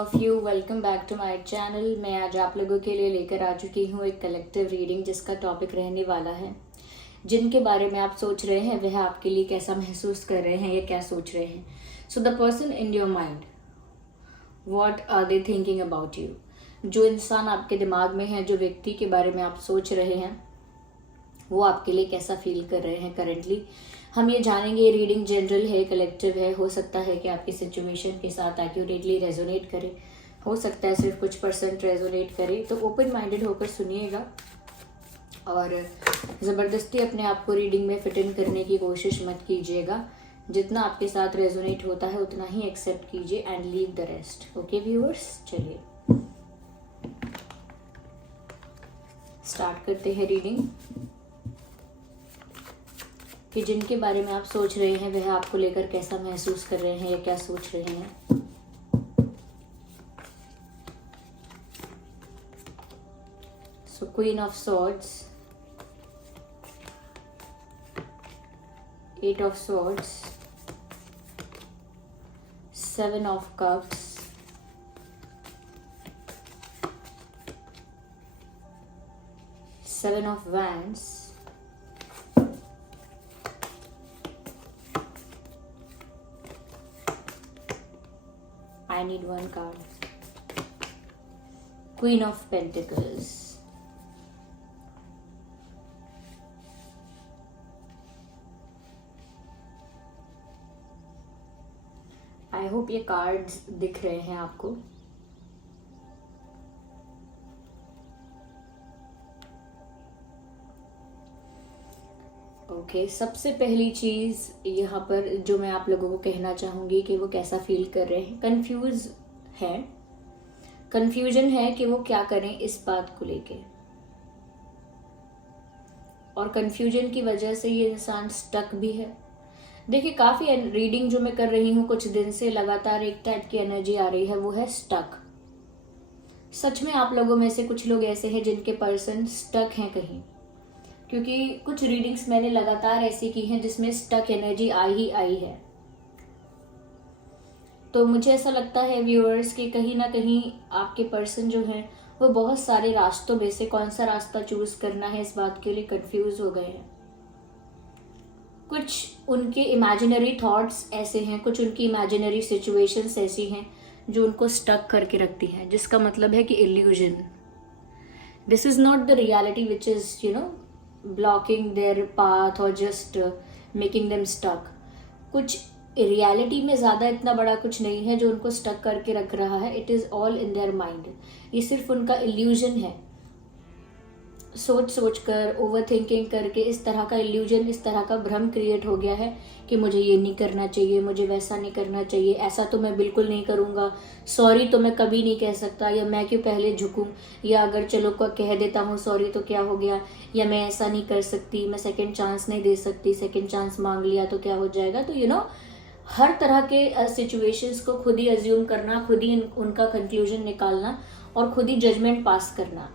Of you, welcome back to my channel. मैं आज आप लोगों के लिए लेकर आ चुकी हूँ एक कलेक्टिव रीडिंग जिसका टॉपिक रहने वाला है जिनके बारे में आप सोच रहे हैं वह आपके लिए कैसा महसूस कर रहे हैं या क्या सोच रहे हैं। So the person in your mind, what are they thinking about you. जो इंसान आपके दिमाग में है, जो व्यक्ति के बारे में आप सोच रहे हैं, वो आपके लिए कैसा फील कर रहे हैं करेंटली। हम ये जानेंगे। ये रीडिंग जनरल है, कलेक्टिव है। हो सकता है कि आपकी सिचुएशन के साथ एक्यूरेटली रेजोनेट करे, हो सकता है सिर्फ कुछ परसेंट रेजोनेट करे। तो ओपन माइंडेड होकर सुनिएगा और ज़बरदस्ती अपने आप को रीडिंग में फिट इन करने की कोशिश मत कीजिएगा। जितना आपके साथ रेजोनेट होता है उतना ही एक्सेप्ट कीजिए and leave the rest. Okay viewers, चलिए स्टार्ट करते हैं रीडिंग। कि जिनके बारे में आप सोच रहे हैं वह आपको लेकर कैसा महसूस कर रहे हैं या क्या सोच रहे हैं। सो queen of swords, 8 of swords, 7 of cups, 7 of wands, I need one card. Queen of Pentacles. I hope ये कार्ड्स दिख रहे हैं आपको। ओके, सबसे पहली चीज़ यहाँ पर जो मैं आप लोगों को कहना चाहूँगी कि वो कैसा फील कर रहे हैं। कंफ्यूज है, कंफ्यूजन है कि वो क्या करें इस बात को लेके, और कंफ्यूजन की वजह से ये इंसान स्टक भी है। देखिए, काफ़ी रीडिंग जो मैं कर रही हूँ कुछ दिन से लगातार एक टाइप की एनर्जी आ रही है, वो है स्टक। सच में आप लोगों में से कुछ लोग ऐसे हैं जिनके पर्सन स्टक हैं कहीं, क्योंकि कुछ रीडिंग्स मैंने लगातार ऐसी की हैं जिसमें स्टक एनर्जी आई है। तो मुझे ऐसा लगता है व्यूअर्स कि कहीं ना कहीं आपके पर्सन जो हैं वो बहुत सारे रास्तों में से कौन सा रास्ता चूज करना है इस बात के लिए कंफ्यूज हो गए हैं। कुछ उनके इमेजिनरी थॉट्स ऐसे हैं, कुछ उनकी इमेजिनरी सिचुएशंस ऐसी हैं जो उनको स्टक करके रखती हैं, जिसका मतलब है कि illusion. This is not the reality which is blocking their path or just making them stuck। कुछ रियलिटी में ज़्यादा इतना बड़ा कुछ नहीं है जो उनको स्टक करके रख रहा है। It is all in their mind. ये सिर्फ उनका इल्यूजन है। सोच कर, ओवर थिंकिंग करके इस तरह का इल्यूजन, इस तरह का भ्रम क्रिएट हो गया है कि मुझे ये नहीं करना चाहिए, मुझे वैसा नहीं करना चाहिए, ऐसा तो मैं बिल्कुल नहीं करूँगा, सॉरी तो मैं कभी नहीं कह सकता, या मैं क्यों पहले झुकूँ, या अगर चलो को कह देता हूँ सॉरी तो क्या हो गया, या मैं ऐसा नहीं कर सकती, मैं सेकेंड चांस नहीं दे सकती, सेकेंड चांस मांग लिया तो क्या हो जाएगा। तो हर तरह के सिचुएशंस को खुद ही अज्यूम करना, खुद ही उनका कंक्लूजन निकालना और खुद ही जजमेंट पास करना।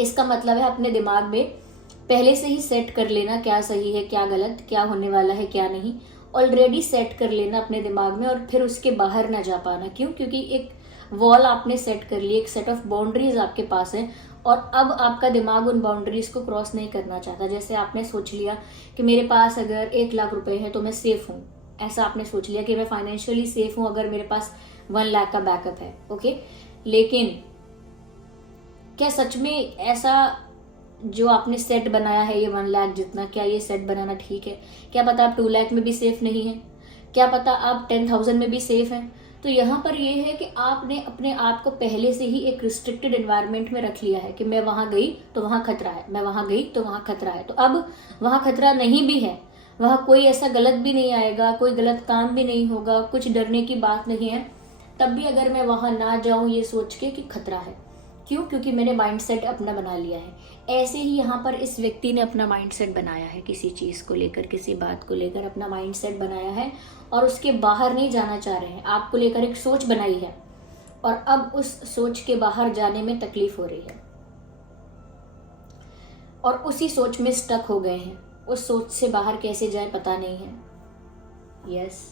इसका मतलब है अपने दिमाग में पहले से ही सेट कर लेना क्या सही है, क्या गलत, क्या होने वाला है, क्या नहीं। ऑलरेडी सेट कर लेना अपने दिमाग में और फिर उसके बाहर ना जा पाना। क्यों? क्योंकि एक वॉल आपने सेट कर ली, एक सेट ऑफ बाउंड्रीज आपके पास है और अब आपका दिमाग उन बाउंड्रीज को क्रॉस नहीं करना चाहता। जैसे आपने सोच लिया कि मेरे पास अगर 1 लाख रुपए है तो मैं सेफ हूँ, ऐसा आपने सोच लिया कि मैं फाइनेंशियली सेफ हूँ अगर मेरे पास 1 लाख का बैकअप है। ओके, लेकिन क्या सच में ऐसा जो आपने सेट बनाया है ये 1 लाख जितना, क्या ये सेट बनाना ठीक है? क्या पता आप 2 लाख में भी सेफ नहीं है, क्या पता आप 10,000 में भी सेफ हैं। तो यहाँ पर ये है कि आपने अपने आप को पहले से ही एक रिस्ट्रिक्टेड एनवायरनमेंट में रख लिया है कि मैं वहां गई तो वहां खतरा है, मैं वहां गई तो वहां खतरा है। तो अब वहां खतरा नहीं भी है, वहां कोई ऐसा गलत भी नहीं आएगा, कोई गलत काम भी नहीं होगा, कुछ डरने की बात नहीं है। तब भी अगर मैं वहां ना जाऊं ये सोच के कि खतरा है। क्यों? क्योंकि मैंने माइंडसेट अपना बना लिया है। ऐसे ही यहाँ पर इस व्यक्ति ने अपना माइंडसेट बनाया है, किसी चीज़ को लेकर, किसी बात को लेकर अपना माइंडसेट बनाया है और उसके बाहर नहीं जाना चाह रहे हैं। आपको लेकर एक सोच बनाई है और अब उस सोच के बाहर जाने में तकलीफ हो रही है और उसी सोच में स्टक हो गए हैं। उस सोच से बाहर कैसे जाए पता नहीं है। यस,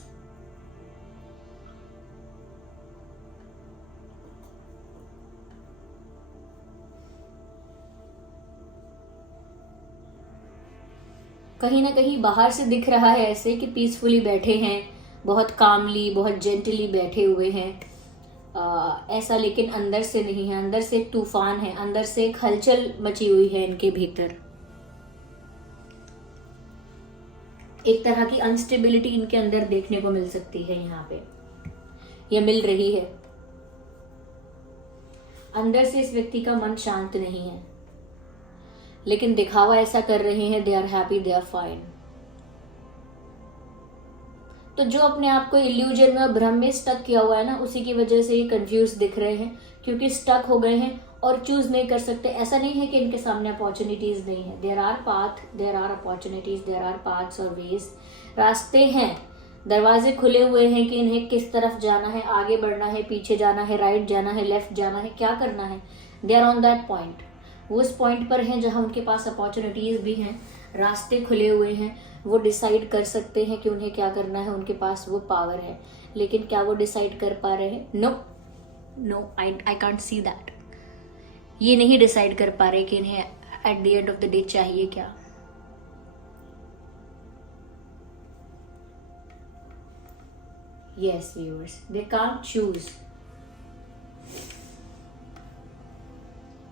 कहीं ना कहीं बाहर से दिख रहा है ऐसे कि पीसफुली बैठे हैं, बहुत कामली, बहुत जेंटली बैठे हुए हैं, ऐसा, लेकिन अंदर से नहीं है। अंदर से एक तूफान है, अंदर से एक हलचल मची हुई है इनके भीतर। एक तरह की अनस्टेबिलिटी इनके अंदर देखने को मिल सकती है, यहाँ पे ये मिल रही है। अंदर से इस व्यक्ति का मन शांत नहीं है, लेकिन दिखावा ऐसा कर रहे हैं, they are happy, they are fine. तो जो अपने आप को इल्यूजन में और भ्रम में स्टक किया हुआ है ना, उसी की वजह से ये कंफ्यूज दिख रहे हैं, क्योंकि स्टक हो गए हैं और चूज नहीं कर सकते। ऐसा नहीं है कि इनके सामने अपॉर्चुनिटीज नहीं है, there are path, there are opportunities, there are paths और वेज, रास्ते हैं, दरवाजे खुले हुए हैं कि इन्हें किस तरफ जाना है, आगे बढ़ना है, पीछे जाना है, राइट जाना है, लेफ्ट जाना है, क्या करना है। They are on that point, वो उस पॉइंट पर हैं जहां उनके पास अपॉर्चुनिटीज भी हैं, रास्ते खुले हुए हैं, वो डिसाइड कर सकते हैं कि उन्हें क्या करना है, उनके पास वो पावर है। लेकिन क्या वो डिसाइड कर पा रहे हैं? No no, I can't see that. ये नहीं डिसाइड कर पा रहे कि इन्हें at the end of the day चाहिए क्या। Yes viewers, they can't choose.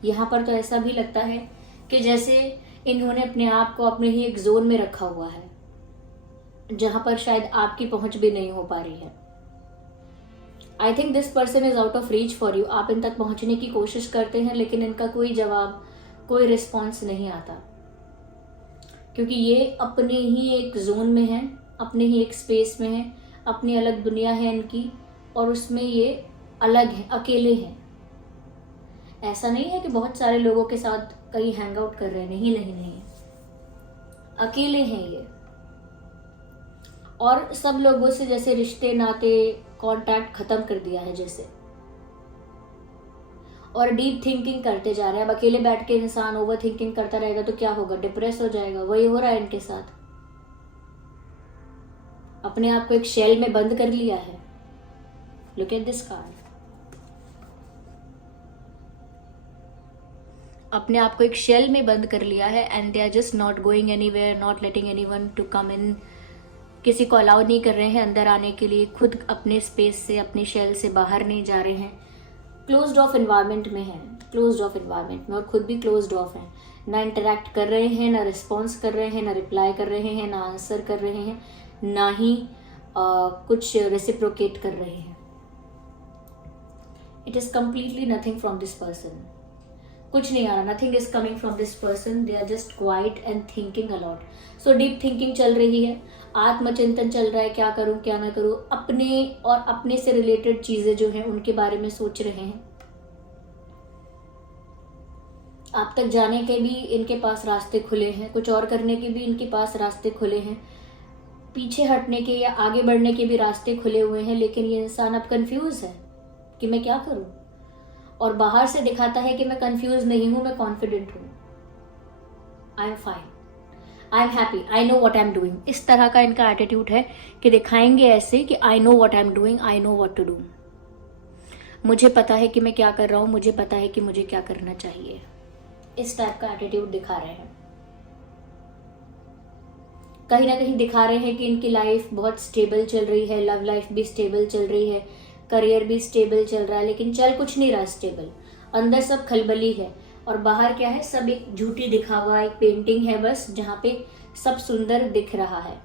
यहां पर तो ऐसा भी लगता है कि जैसे इन्होंने अपने आप को अपने ही एक जोन में रखा हुआ है, जहां पर शायद आपकी पहुंच भी नहीं हो पा रही है। I think this person is out of reach for you. आप इन तक पहुंचने की कोशिश करते हैं, लेकिन इनका कोई जवाब, कोई रिस्पॉन्स नहीं आता, क्योंकि ये अपने ही एक जोन में है, अपने ही एक स्पेस में है, अपनी अलग दुनिया है इनकी, और उसमें ये अलग है, अकेले हैं। ऐसा नहीं है कि बहुत सारे लोगों के साथ कहीं हैंग आउट कर रहे हैं, नहीं नहीं नहीं, अकेले हैं ये। और सब लोगों से जैसे रिश्ते नाते, कांटेक्ट खत्म कर दिया है जैसे, और डीप थिंकिंग करते जा रहे हैं। अब अकेले बैठ के इंसान ओवर थिंकिंग करता रहेगा तो क्या होगा? डिप्रेस हो जाएगा। वही हो रहा है इनके साथ। अपने आप को एक शेल में बंद कर लिया है। Look at this card. अपने आप को एक शेल में बंद कर लिया है, and they are just not going anywhere, not letting anyone to come in. किसी को अलाउ नहीं कर रहे हैं अंदर आने के लिए, खुद अपने स्पेस से, अपने शेल से बाहर नहीं जा रहे हैं। क्लोज्ड ऑफ एनवायरनमेंट में है, क्लोज्ड ऑफ एनवायरनमेंट में, और खुद भी क्लोज्ड ऑफ हैं। ना इंटरेक्ट कर रहे हैं, ना रिस्पॉन्स कर रहे हैं, ना रिप्लाई कर रहे हैं, ना आंसर कर रहे हैं, ना ही कुछ रेसिप्रोकेट कर रहे हैं। It is completely nothing from this person. कुछ नहीं आ रहा, nothing is coming from this person. They are just quiet and thinking a lot. So deep thinking चल रही है, आत्मचिंतन चल रहा है, क्या करूं क्या ना करूं, अपने और अपने से रिलेटेड चीजें जो हैं उनके बारे में सोच रहे हैं। आप तक जाने के भी इनके पास रास्ते खुले हैं, कुछ और करने के भी इनके पास रास्ते खुले हैं, पीछे हटने के या आगे बढ़ने के भी रास्ते खुले हुए हैं। लेकिन ये इंसान अब कंफ्यूज है कि मैं क्या करूं, और बाहर से दिखाता है कि मैं कंफ्यूज नहीं हूं, मैं कॉन्फिडेंट हूं, I am fine, I am happy, I know what I am doing. इस तरह का इनका एटीट्यूड है कि दिखाएंगे ऐसे कि I know what I am doing, I know what to do. मुझे पता है कि मैं क्या कर रहा हूं, मुझे पता है कि मुझे क्या करना चाहिए। इस टाइप का एटीट्यूड दिखा रहे हैं। कहीं ना कहीं दिखा रहे हैं कि इनकी लाइफ बहुत स्टेबल चल रही है, लव लाइफ भी स्टेबल चल रही है, करियर भी स्टेबल चल रहा है, लेकिन चल कुछ नहीं रहा स्टेबल। अंदर सब खलबली है, और बाहर क्या है? सब एक झूठी दिखावा, एक पेंटिंग है बस, जहां पे सब सुंदर दिख रहा है।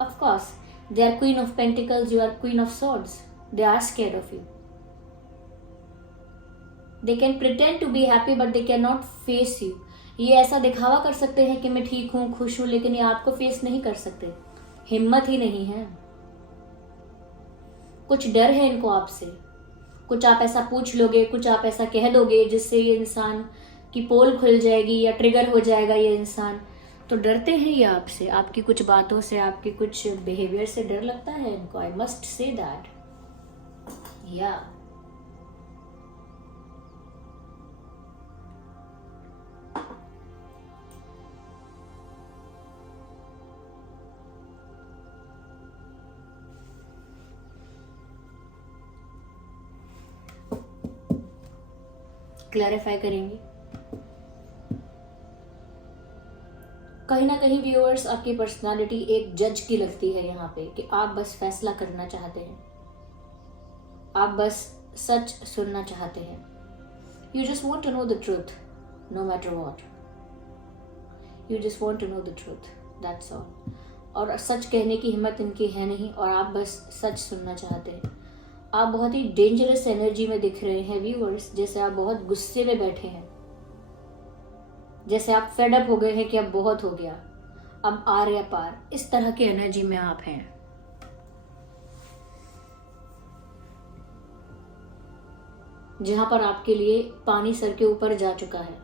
Of course, they are Queen of Pentacles, you are Queen of Swords. They are scared of you. They can pretend to be happy, but they cannot face you. ये ऐसा दिखावा कर सकते हैं कि मैं ठीक हूं, खुश हूं, लेकिन ये आपको फेस नहीं कर सकते, हिम्मत ही नहीं है। कुछ डर है इनको आपसे, कुछ आप ऐसा पूछ लोगे, कुछ आप ऐसा कह दोगे जिससे ये इंसान की पोल खुल जाएगी या ट्रिगर हो जाएगा ये इंसान। तो डरते हैं ये आपसे, आपकी कुछ बातों से, आपकी कुछ बिहेवियर से डर लगता है इनको। I must say that. या क्लैरिफाई करेंगे। कहीं ना कहीं व्यूअर्स आपकी पर्सनालिटी एक जज की लगती है यहाँ पे, कि आप बस फैसला करना चाहते हैं, आप बस सच सुनना चाहते हैं। You just want to know the truth no matter what, you just want to know the truth, that's all. और सच कहने की हिम्मत इनकी है नहीं, और आप बस सच सुनना चाहते हैं। आप बहुत ही डेंजरस एनर्जी में दिख रहे हैं व्यूअर्स, जैसे आप बहुत गुस्से में बैठे हैं, जैसे आप फेड अप हो गए हैं कि अब बहुत हो गया, अब आर या पार, इस तरह की एनर्जी में आप हैं। जहां पर आपके लिए पानी सर के ऊपर जा चुका है,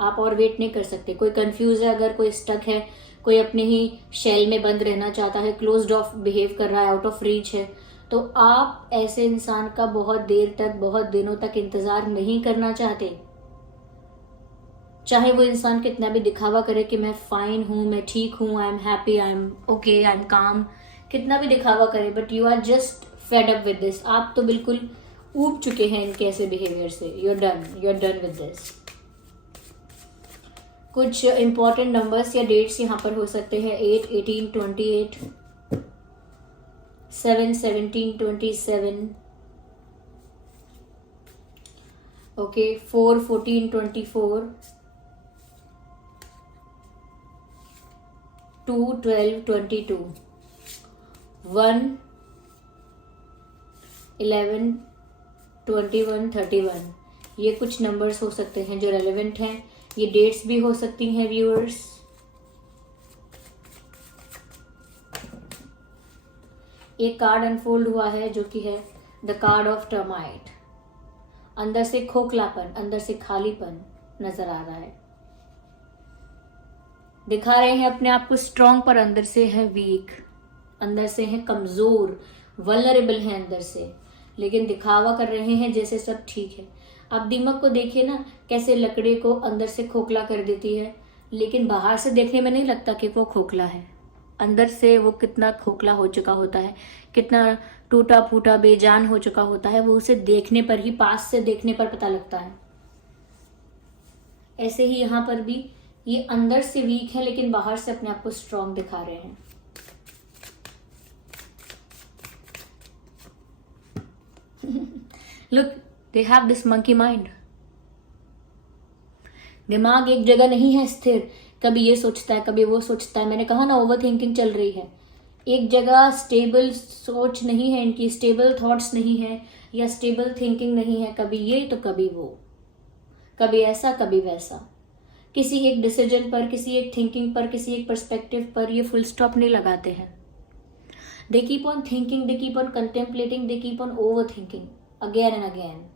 आप और वेट नहीं कर सकते। कोई कंफ्यूज है, अगर कोई स्टक है, कोई अपने ही शेल में बंद रहना चाहता है, क्लोज्ड ऑफ बिहेव कर रहा है, आउट ऑफ रीच है, तो आप ऐसे इंसान का बहुत देर तक, बहुत दिनों तक इंतजार नहीं करना चाहते। चाहे वो इंसान कितना भी दिखावा करे कि मैं फाइन हूं, मैं ठीक हूं, I am happy, I am okay, I am calm, कितना भी दिखावा करे, but you are just fed up with this. आप तो बिल्कुल ऊब चुके हैं इनके ऐसे बिहेवियर से। You are done with this. कुछ इंपॉर्टेंट नंबर्स या डेट्स यहाँ पर हो सकते हैं। 8, 18, 28, 7, 17, 27, ओके, 4, 14, 24, 2, 12, 22, 1, 11, 21, 31। ये कुछ नंबर्स हो सकते हैं जो रेलेवेंट हैं। ये डेट्स भी हो सकती हैं व्यूअर्स। एक कार्ड अनफोल्ड हुआ है जो कि है द कार्ड ऑफ टर्माइट। अंदर से खोखलापन, अंदर से खालीपन नजर आ रहा है। दिखा रहे हैं अपने आप को स्ट्रॉन्ग, पर अंदर से है वीक, अंदर से है कमजोर, वल्नरेबल है अंदर से, लेकिन दिखावा कर रहे हैं जैसे सब ठीक है। आप दीमक को देखिए ना, कैसे लकड़ी को अंदर से खोखला कर देती है, लेकिन बाहर से देखने में नहीं लगता कि वो खोखला है। अंदर से वो कितना खोखला हो चुका होता है, कितना टूटा फूटा बेजान हो चुका होता है, वो उसे देखने पर ही, पास से देखने पर पता लगता है। ऐसे ही यहाँ पर भी ये अंदर से वीक है, लेकिन बाहर से अपने आप को स्ट्रॉन्ग दिखा रहे हैं। Look, they have this monkey mind. दिमाग एक जगह नहीं है स्थिर, कभी ये सोचता है, कभी वो सोचता है। मैंने कहा ना, ओवर थिंकिंग चल रही है। एक जगह स्टेबल सोच नहीं है इनकी, स्टेबल थॉट्स नहीं है, या स्टेबल थिंकिंग नहीं है। कभी ये तो कभी वो, कभी ऐसा कभी वैसा। किसी एक डिसीजन पर, किसी एक थिंकिंग पर, किसी एक पर्सपेक्टिव पर ये फुल स्टॉप नहीं लगाते हैं। They keep on thinking, they keep on contemplating, they keep on over thinking again and again.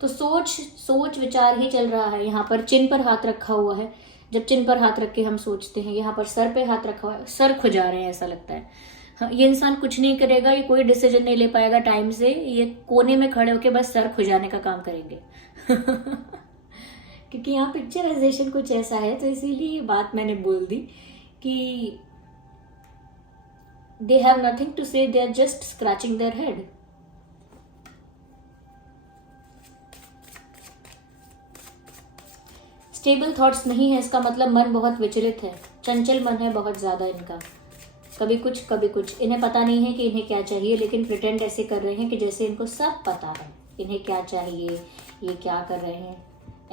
तो सोच विचार ही चल रहा है। यहाँ पर चिन पर हाथ रखा हुआ है। जब चिन पर हाथ रख के हम सोचते हैं, यहाँ पर सर पे हाथ रखा हुआ है, सर खुजा रहे हैं ऐसा लगता है। हाँ, ये इंसान कुछ नहीं करेगा, ये कोई डिसीजन नहीं ले पाएगा टाइम से, ये कोने में खड़े होके बस सर खुजाने का काम करेंगे। क्योंकि यहाँ पिक्चराइजेशन कुछ ऐसा है, तो इसीलिए ये बात मैंने बोल दी कि they have nothing to say, they are just scratching their head. Stable thoughts नहीं है, इसका मतलब मन बहुत विचलित है, चंचल मन है बहुत ज्यादा इनका। कभी कुछ कभी कुछ, इन्हें पता नहीं है कि इन्हें क्या चाहिए, लेकिन प्रिटेंड ऐसे कर रहे हैं कि जैसे इनको सब पता है इन्हें क्या चाहिए, ये क्या कर रहे हैं।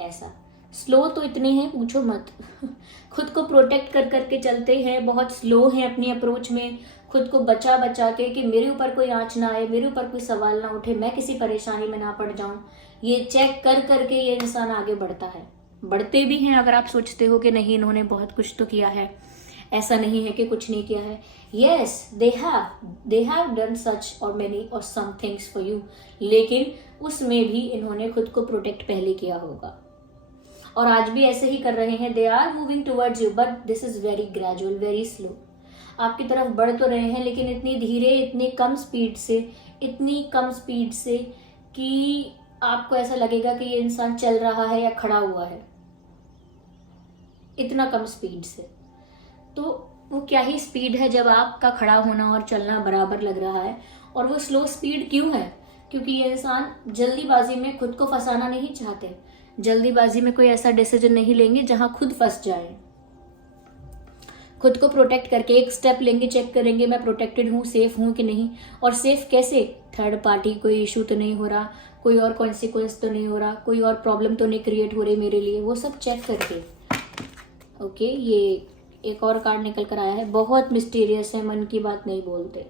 ऐसा स्लो तो इतने हैं पूछो मत। खुद को प्रोटेक्ट कर करके चलते हैं, बहुत स्लो हैं अपनी अप्रोच में, खुद को बचा बचा के कि मेरे ऊपर कोई आंच ना आए, मेरे ऊपर कोई सवाल ना उठे, मैं किसी परेशानी में ना पड़ जाऊं। ये चेक कर करके ये इंसान आगे बढ़ता है। बढ़ते भी हैं। अगर आप सोचते हो कि नहीं इन्होंने बहुत कुछ तो किया है, ऐसा नहीं है कि कुछ नहीं किया है। Yes, they have done such और मेनी और सम थिंग्स फॉर यू, लेकिन उसमें भी इन्होंने खुद को प्रोटेक्ट पहले किया होगा, और आज भी ऐसे ही कर रहे हैं। They are moving towards you, but this is very gradual, very slow. आपकी तरफ बढ़ तो रहे हैं, लेकिन इतनी धीरे, इतनी कम स्पीड से, इतनी कम स्पीड से कि आपको ऐसा लगेगा कि ये इंसान चल रहा है या खड़ा हुआ है, इतना कम स्पीड से। तो वो क्या ही स्पीड है जब आपका खड़ा होना और चलना बराबर लग रहा है। और वो स्लो स्पीड क्यों है? क्योंकि ये इंसान जल्दीबाजी में खुद को फंसाना नहीं चाहते, जल्दीबाजी में कोई ऐसा डिसीजन नहीं लेंगे जहां खुद फंस जाए। खुद को प्रोटेक्ट करके एक स्टेप लेंगे, चेक करेंगे मैं प्रोटेक्टेड हूँ, सेफ हूँ कि नहीं, और सेफ कैसे, थर्ड पार्टी कोई इशू तो नहीं हो रहा, कोई और कॉन्सिक्वेंस तो नहीं हो रहा, कोई और प्रॉब्लम तो नहीं क्रिएट हो रही मेरे लिए, वो सब चेक करके। ओके, ये एक और कार्ड निकल कर आया है, बहुत मिस्टीरियस है, मन की बात नहीं बोलते,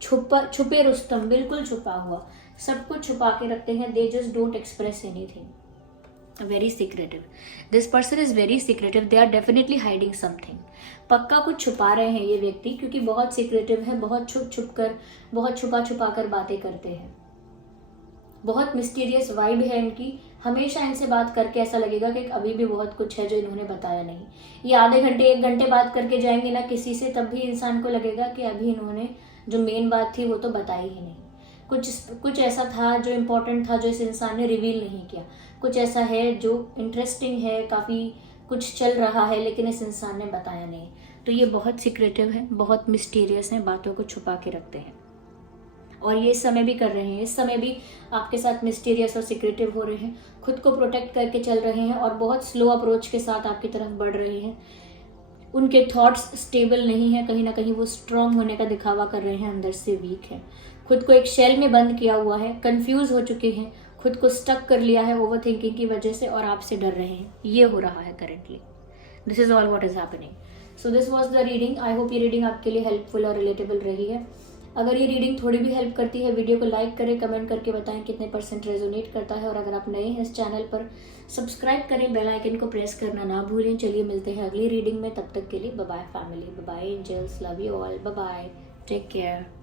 छुपे रुस्तम, बिल्कुल छुपा हुआ, सब कुछ छुपा के रखते हैं, they just don't express anything, very secretive, this person is very secretive, they are definitely hiding something, पक्का कुछ छुपा रहे हैं ये व्यक्ति, क्योंकि बहुत सीक्रेटिव है, बहुत छुपा छुपा कर बातें करते हैं, बहुत मिस्टीरियस वाइब है इनकी, हमेशा इनसे बात करके ऐसा लगेगा कि अभी भी बहुत कुछ है जो इन्होंने बताया नहीं, ये आधे घंटे 1 घंटे बात करके जाएंगे ना किसी से, तब भी इंसान को लगेगा कि अभी इन्होंने जो मेन बात थी वो तो बताई ही नहीं, कुछ ऐसा था जो इम्पोर्टेंट था जो इस इंसान ने रिवील नहीं किया, कुछ ऐसा है जो इंटरेस्टिंग है, काफ़ी कुछ चल रहा है लेकिन इस इंसान ने बताया नहीं। तो ये बहुत सीक्रेटिव है, बहुत मिस्टीरियस है, बातों को छुपा के रखते हैं, और ये इस समय भी कर रहे हैं, इस समय भी आपके साथ मिस्टीरियस और सीक्रेटिव हो रहे हैं, खुद को प्रोटेक्ट करके चल रहे हैं और बहुत स्लो अप्रोच के साथ आपकी तरफ बढ़ रहे हैं। उनके थॉट्स स्टेबल नहीं है, कहीं ना कहीं वो स्ट्रांग होने का दिखावा कर रहे हैं, अंदर से वीक है, खुद को एक शेल में बंद किया हुआ है, कंफ्यूज हो चुके हैं, खुद को स्टक कर लिया है ओवर थिंकिंग की वजह से, और आपसे डर रहे हैं, ये हो रहा है currently. This is all what is happening. So this was the reading. I hope ये रीडिंग आपके लिए हेल्पफुल और रिलेटेबल रही है। अगर ये रीडिंग थोड़ी भी हेल्प करती है, वीडियो को लाइक करें, कमेंट करके बताएं कितने % रेजोनेट करता है, और अगर आप नए हैं इस चैनल पर, सब्सक्राइब करें, बेल आइकन को प्रेस करना ना भूलें। चलिए मिलते हैं अगली रीडिंग में, तब तक के लिए bye bye family, bye bye angels, love you all, bye bye, take care.